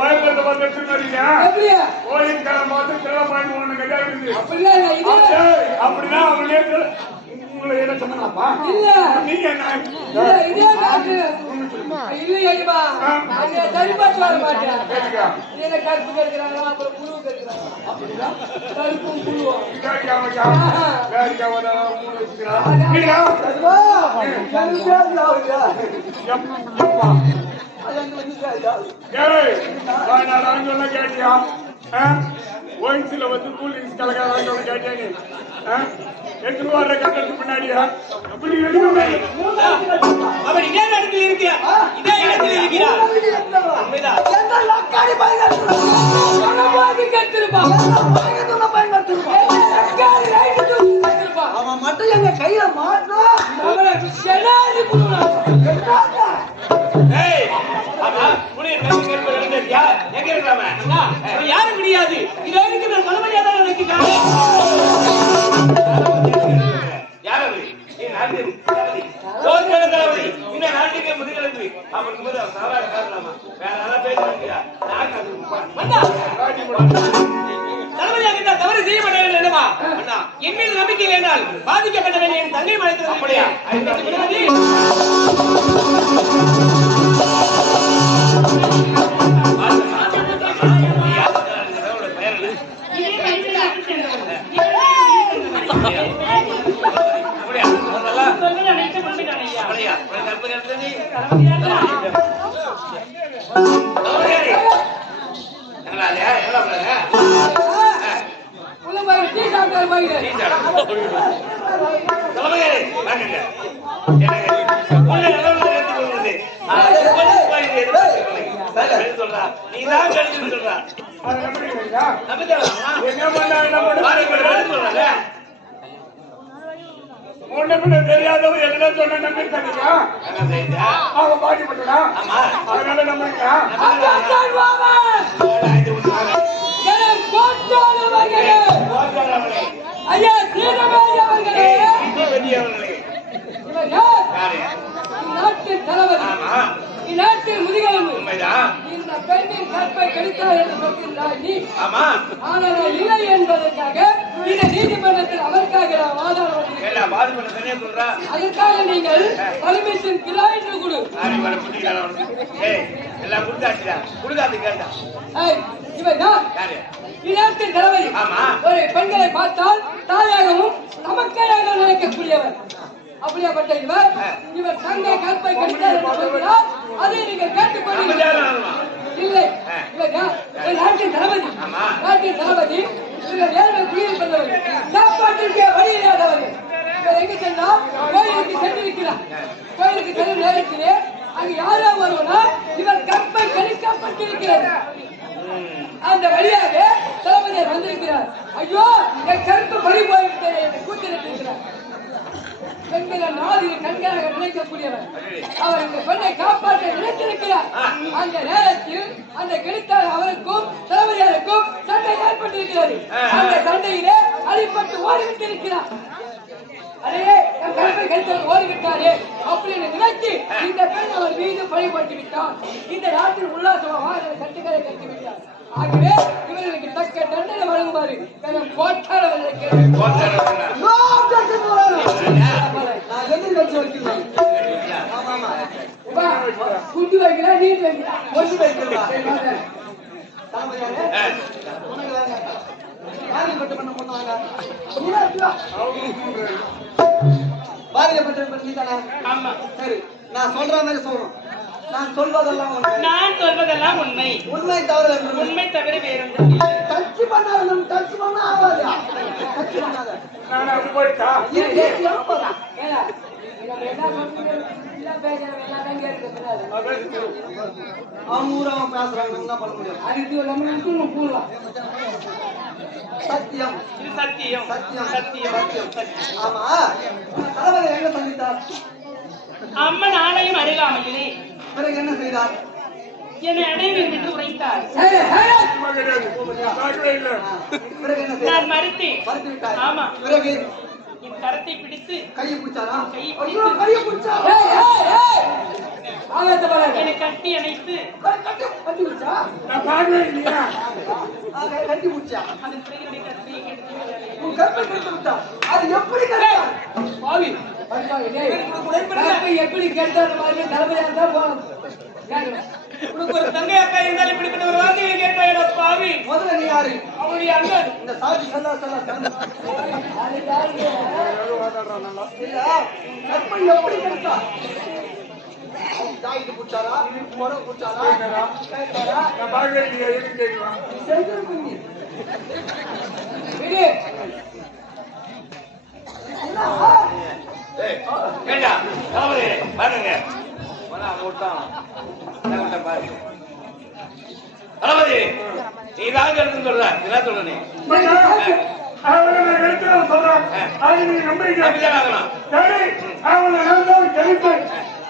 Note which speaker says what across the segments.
Speaker 1: பயப்பட வந்து எடுத்துக்காதீங்க
Speaker 2: எப்படியா
Speaker 1: கோயிலுக்கார பார்த்து கிளம்ப ஒண்ணு
Speaker 2: அப்படிலாம் இல்ல. இது
Speaker 1: ஏய், அப்படின்னா அவங்களே கிள- உங்களை என்ன சொன்னாப்பா?
Speaker 2: இல்ல.
Speaker 1: நீங்க என்ன?
Speaker 2: இதே காட்டு இல்ல ஐயமா அது சரிபாட்டு வர மாட்டேன். இதுல கருப்பு கெடுக்கிறாங்க அப்புறம் புழு கெடுக்கிறாங்க கருப்பும் புழுவும். கருப்பு
Speaker 1: சொன்ன கேட்டியா? ஆ? ஒயின்ஸ்ல வந்து கூல் ட்ரிங்க்ஸ் கலக்காதான்னு கேட்டியா நீ? எடுத்துட்டு வர்ற கட்டத்துக்கு முன்னாடியா? அப்படி எடுக்கணுமே.
Speaker 3: அவன் இதே இடத்தில் இருக்கிறார் இதே இடத்தில் இருக்கிறார் உண்மைதான்
Speaker 4: அவன் மட்டும் எங்க கையில மாட்டா
Speaker 3: யாரும் கிடையாது. இதோ இருக்கிற தலைமையா தான் நினைக்கிறாங்க யார் அது? நீ நாட்டு தளபதி. தோற்கிற தளபதி. இந்த நாட்டுக்கு அவனுக்கு காரணமா? வேற நல்லா பேசுறாங்க நான் இருந்தால் தவறு செய்ய மாட்டேன் என்னமா அண்ணா என் மீது நம்பிக்கை இல்லைனால் பாதிக்கப்பட்டவன் என் தங்கை மலைத்தது அப்படியா? நீதான் கழிச்சு சொல்றா
Speaker 1: அது என்ன பண்ணா என்ன பண்ண? முன்ன பின்ன தெரியாதவன் எதுனா சொன்னா நம்பிருக்காதீங்களா?
Speaker 3: என்ன செய்யுதா
Speaker 1: அவன் பாதிப்பட்டனா?
Speaker 3: ஆமா.
Speaker 1: அதனால நம்புறீங்களா?
Speaker 2: அதான் வாவன் என கோட்டானவர்களே ஐயா சீனவேலி அவர்களே. இவர் யார்? இந்நாட்டின் தளபதி. இந்நாட்டின் முதுகெலும்பு இந்த பெண்ணின் கற்பை கெடுத்தார் என்று சொல்கின்றாய் நீ. ஆனால் இல்லை என்பதற்காக இந்த நீதிமன்றத்தில் அவருக்காக நான் அதற்காக நீங்கள் பர்மிஷன் கொடு. யார்? இந்நாட்டின் தளபதி
Speaker 3: ஆமா.
Speaker 2: ஒரு பெண்களை பார்த்தால் தாயாகவும் நமக்கையாக நினைக்கக்கூடியவர் அப்படியாப்பட்ட இவர் இவர் தங்கை கற்பை என்று சொல்கிறார் அதை நீங்கள் கேட்டுக்கொண்டு இல்லை. நாட்டின் தளபதி. நாட்டின் தளபதி இவர் ஏழ்மை குடியில் பிறந்தவர் சாப்பாட்டிற்கே வழி இல்லாதவர்கள் இவர் எங்கு சென்றால் கோயிலுக்கு சென்றிருக்கிறார். கோயிலுக்கு செல்லும் நேரத்திலே அங்கு யாரோ ஒருவனால் இவர் கற்பை கணிக்கப்பட்டிருக்கிறது. அந்த வழியாக தளபதியார் வந்திருக்கிறார். ஐயோ என் கருப்பு பறி போய்விட்டது என்று கூட்டிருக்கிறார் பெண்களை நாளில் கண்களாக நினைக்கக்கூடியவர். அவர் இந்த பெண்ணை காப்பாற்ற நினைத்திருக்கிறார். அந்த நேரத்தில் அந்த கிழித்தார் அவருக்கும் தளபதியாருக்கும் சண்டை ஏற்பட்டிருக்கிறது. அந்த சண்டையிலே அடிபட்டு ஓடிவிட்டிருக்கிறார். அதே என் கருப்பை கழித்தவர் ஓடிவிட்டாரே. அப்படின்னு நினைத்து இந்த பெண் அவர் மீது பழிபட்டு விட்டார் இந்த நாட்டில் உல்லாசமாக கட்டுக்களை கட்டி விட்டார் ஆகவே இவர்களுக்கு தக்க தண்டனை வழங்குமாறு
Speaker 4: நான் எதிர் கட்சி வைக்கிறேன் ஆமா ஆமா
Speaker 2: வா, குண்டு வைக்கிறா நீட்டு வைக்கிறா
Speaker 4: ஒன்று வைக்கிறேன் தலைமையாரே உனக்கு தாங்க பாதிக்கப்பட்ட பண்ண பொண்ணாங்க பாதிக்கப்பட்ட பண்ணி தானே
Speaker 3: ஆமா
Speaker 4: சரி நான் சொல்ற மாதிரி சொல்லணும் நான் சொல்வதெல்லாம்
Speaker 3: நான் சொல்வதெல்லாம் உண்மை
Speaker 4: உண்மை என்று
Speaker 3: உண்மை தவிர
Speaker 4: டச் பண்ணாத டச் பண்ண ஆகாது டச் பண்ணாத
Speaker 1: நான் அப்படி போயிட்டா?
Speaker 4: அவன் ஊர் அவன் பேசுறாங்க நம்ம பண்ண முடியும்
Speaker 2: அதுக்கு நம்ம விட்டு போடலாம்
Speaker 4: சத்தியம்.
Speaker 3: இது சத்தியம்.
Speaker 4: சத்தியம்.
Speaker 3: சத்தியம்.
Speaker 4: சத்தியம். சத்தியம் ஆமா. உங்க தளபதி எங்க சந்தித்தார்
Speaker 3: அம்மன் ஆலயம் அருகாமையிலே.
Speaker 4: பிறகு என்ன செய்தார்?
Speaker 3: என்னை அடைவில் என்று உரைத்தார் நான் மறுத்தேன். ஆமா.
Speaker 4: பிறகு
Speaker 3: கரத்தை பிடித்து
Speaker 4: கையை பிடிச்சாரா?
Speaker 3: கையை
Speaker 4: ஐயோ கையை பிடிச்சா.
Speaker 5: என்னை கட்டி அணைத்து
Speaker 2: கட்டி கட்டி விடுச்சா?
Speaker 1: நான் பார்க்கவே இல்லையா?
Speaker 4: ஆக கட்டி
Speaker 5: அதன் பிறகு என்னை கட்டியை கெடுத்து
Speaker 4: உன் கற்பை கெடுத்து விட்டா? அது எப்படி கட்டா
Speaker 2: பாவி. எப்படி கெடுத்தாத மாதிரி தலைமையா இருந்தா போகணும்.
Speaker 5: உனக்கு ஒரு தங்கை அக்கா இருந்தால் இப்படிப்பட்ட ஒரு வார்த்தையை கேட்பாயடா பாவி.
Speaker 4: முதல்ல நீ யாரு?
Speaker 5: அவருடைய அண்ணன்.
Speaker 4: இந்த சாதி சல்லா சல்லா சல்லா
Speaker 2: அது யாருங்க?
Speaker 4: இல்ல கற்பை எப்படி கெடுத்தா? தாயிட்டு புடிச்சாரா
Speaker 1: நான் எதுக்கு கேட்கலாம்
Speaker 4: செஞ்சிருக்க நீ
Speaker 2: விடு.
Speaker 3: ஏய், கேட்டா தளபதி பாருங்க போனா அவன் விட்டான். என்ன விட்டான் பாரு. தளபதி நீ தான் எடுத்துன்னு சொல்ற என்ன சொல்ற நீ
Speaker 1: அவனை நான் சொல்றேன். அது நீ நம்பிக்கை சரி அவனை நான் தான் கழிப்பேன்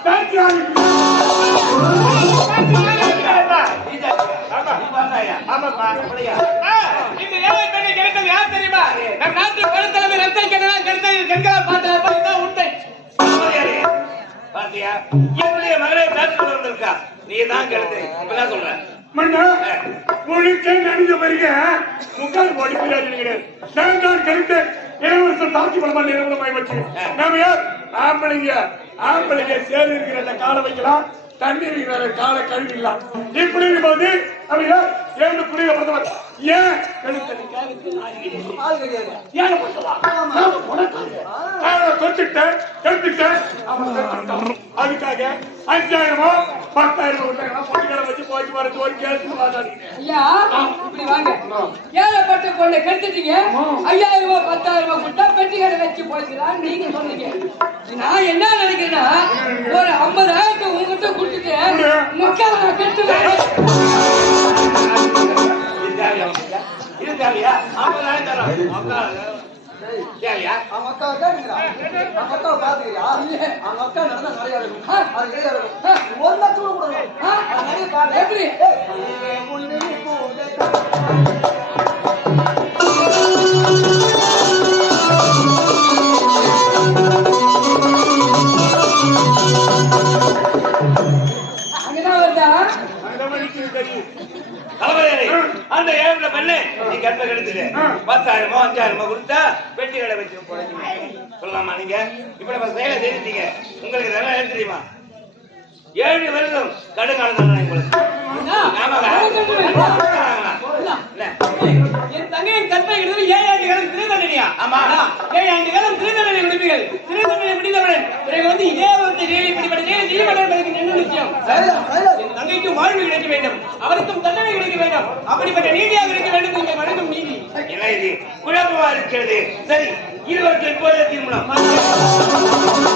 Speaker 1: சாட்சி ஆகிட்டு
Speaker 5: இந்த ஏழை பெண்ணை கெடுத்தது? யார் தெரியுமா? நம் நாட்டு பெருந்தலைமை ரத்தம் கெடுதான் கெடுத்தது. கண்களால் பார்த்த உண்மை.
Speaker 3: பாத்தியா என்னுடைய மகளை பேச வந்திருக்கா. நீ தான் கெடுத்து இப்பதான் சொல்ற.
Speaker 1: மண்ணா முழுக்க நடிஞ்ச பிறகு முக்கால் போடி நான் தான் கருத்து. இளவரசர் தாக்கி படமா நிறுவனமாய் வச்சு நாம யார்? ஆம்பளைங்க. ஆம்பளைங்க சேர் இருக்கிற காலை வைக்கலாம். தண்ணி இருக்கிற காலை கழுவிடலாம் இப்படி இருக்கும்போது அவன் யார்? ஏழு புரிய பிரதமர் ஏன்? கழுத்து
Speaker 4: ஆள்
Speaker 1: ஏன் அவன் கெடுத்துட்டான். அதுக்காக அஞ்சாயிரமோ பத்தாயிரமோ பொண்ணு வச்சு
Speaker 2: ஐயா, இப்படி வாங்க. ஏழைப்பட்ட பொண்ணை கெடுத்துட்டீங்க. ஐயாயிரம் ரூபாய், பத்தாயிரம் ரூபாய் கொடுத்தா பெட்டி கடை வச்சு போய்க்கலாம் நீங்க சொன்னீங்க. நான் என்ன நினைக்கிறேன்னா ஒரு ஐம்பதாயிரத்தை உங்ககிட்ட கொடுத்துட்டு முக்கால் நான் கெடுத்துவேன்
Speaker 3: இது தேவையா அக்கா, தேவையா
Speaker 4: அவன் அக்காவை பாத்துக்கிறியா அக்கா நடந்தா நிறைய இருக்கும் அது இருக்கும் ஒரு லட்சம் கூட நிறைய பாரு
Speaker 2: எப்படி? அங்கதான் வருதா?
Speaker 1: அந்த
Speaker 3: ஏழு பெண்ணு. கற்ப கெடுத்துட்டு பத்தாயிரமோ அஞ்சாயிரமோ கொடுத்தா பெட்டி கடை வச்சு போடணும். சொல்லலாமா நீங்க? இப்ப நம்ம செயலை உங்களுக்கு தெரியுமா? ஏழு வருடம் கடுங்காலம் தண்டனை உங்களுக்கு.
Speaker 5: என் தங்கையின் கற்பை கெடுத்தது ஏழு ஆண்டு காலம் சிறை தண்டனையா
Speaker 3: ஆமா.
Speaker 5: ஏழு ஆண்டு காலம் சிறை தண்டனை விடுப்பீர்கள் முடிந்தவுடன் பிறகு வந்து இதே ஒரு ஜெயிலை இப்படிப்பட்ட ஜெயிலை செய்ய மாட்டேன் என்ன நிச்சயம் என் தங்கைக்கும் வாழ்வு கிடைக்க வேண்டும். அவருக்கும் தண்டனை கிடைக்க வேண்டும். அப்படிப்பட்ட நீதியாக இருக்க வேண்டும்.
Speaker 3: என்ன குழப்பமா இருக்கிறது. சரி இருவருக்கு எப்போது தீர்மானம்.